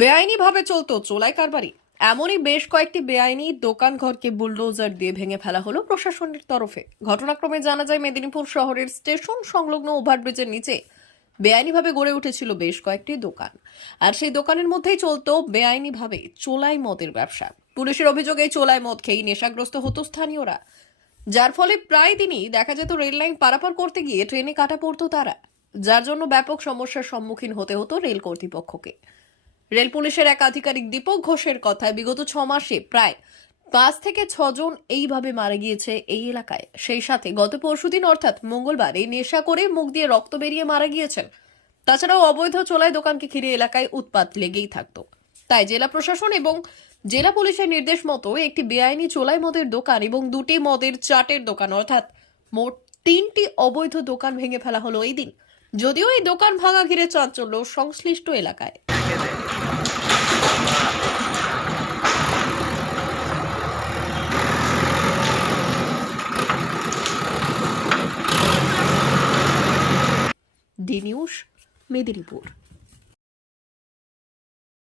বেআইনিভাবে চলতো চোলাই কারবারি। এমনই বেশ কয়েকটি বেআইনি দোকান ঘরকে বুলডোজার দিয়ে ভেঙে ফেলা হলো প্রশাসনের তরফে। ঘটনাক্রমে জানা যায় মেদিনীপুর শহরের স্টেশন সংলগ্ন ওভারব্রিজের নিচে বেআইনিভাবে গড়ে উঠেছিল বেশ কয়েকটি দোকান। আর সেই দোকানের মধ্যেই চলতো বেআইনিভাবে চোলাই মদের ব্যবসা। পুলিশের অভিযোগে চোলাই মদ খেয়ে নেশাগ্রস্ত হতো স্থানীয়রা, যার ফলে প্রায় দিনই দেখা যেত রেল লাইন পারাপার করতে গিয়ে ট্রেনে কাটা পড়তো তারা, যার জন্য ব্যাপক সমস্যার সম্মুখীন হতে হতো রেল কর্তৃপক্ষকে। রেল পুলিশের এক আধিকারিক দীপক ঘোষের কথায় বিগত 6 মাসে প্রায় 5 থেকে 6 জন এইভাবে মারা গিয়েছে এই এলাকায়। সেই সাথে গত পরশুদিন অর্থাৎ মঙ্গলবার এই নেশা করে মুখ দিয়ে রক্ত বেরিয়ে মারা গিয়েছেন। তাছাড়াও অবৈধ চোলাই দোকানকে ঘিরে এলাকায় উৎপাত লেগেই থাকতো। তাই জেলা প্রশাসন এবং জেলা পুলিশের নির্দেশ মতো একটি বেআইনি চোলাই মদের দোকান এবং 2টি মদের চাটের দোকান অর্থাৎ মোট 3টি অবৈধ দোকান ভেঙে ফেলা হলো এই দিন। যদিও এই দোকান ভাঙা ঘিরে চাঞ্চল্য সংশ্লিষ্ট এলাকায়। D news, Medinipur.